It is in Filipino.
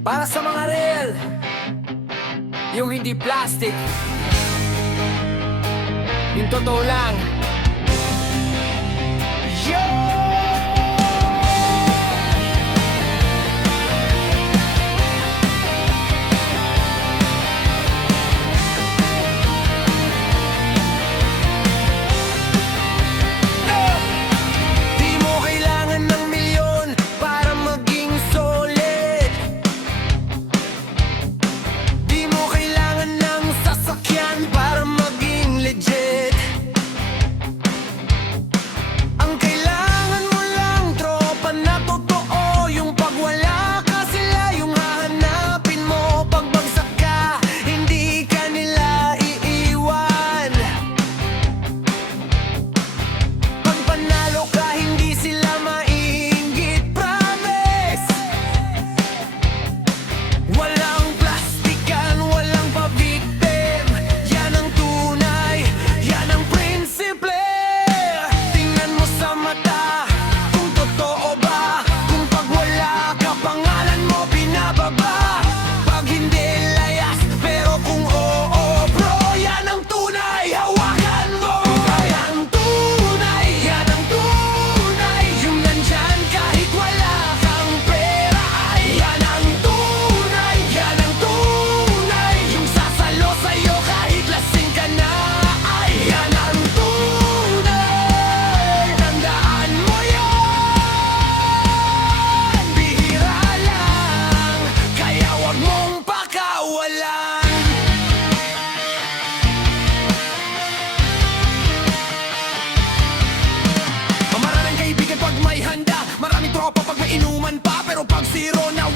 Para sa mga real, yung hindi plastic, yung totoo lang. Yo! Di mo kailangan ng milyon para maging solid. Di mo kailangan ng sasakyan para maging legit. Ang kailangan mo lang, tropa na totoo. Yung pag wala ka, sila yung hahanapin mo. Pag bagsak ka, hindi ka nila iiwan. Pag panalo ka, hindi sila maiinggit, promise. Walang plastikan, walang pa-victim. Yan ang tunay, yan ang prinsiple. Tingnan mo sa mata, kung totoo ba. Kung pag wala ka, pangalan mo binababa. Pag hindi, layas, pero kung oo, bro, yan ang tunay, hawakan mo. Yan ang tunay, yan ang tunay. Yung nandyan kahit wala kang pera. Ay, yan ang tunay, yan ang tunay. Yung sasalo sa'yo kahit lasing ka na. Ay, yan ang tunay. Tandaan mo yan. Bihira lang, kaya wag mong pakawalan. Maraming kaibigan pag may handa, maraming tropa pag may inuman pa. Pero pag zero na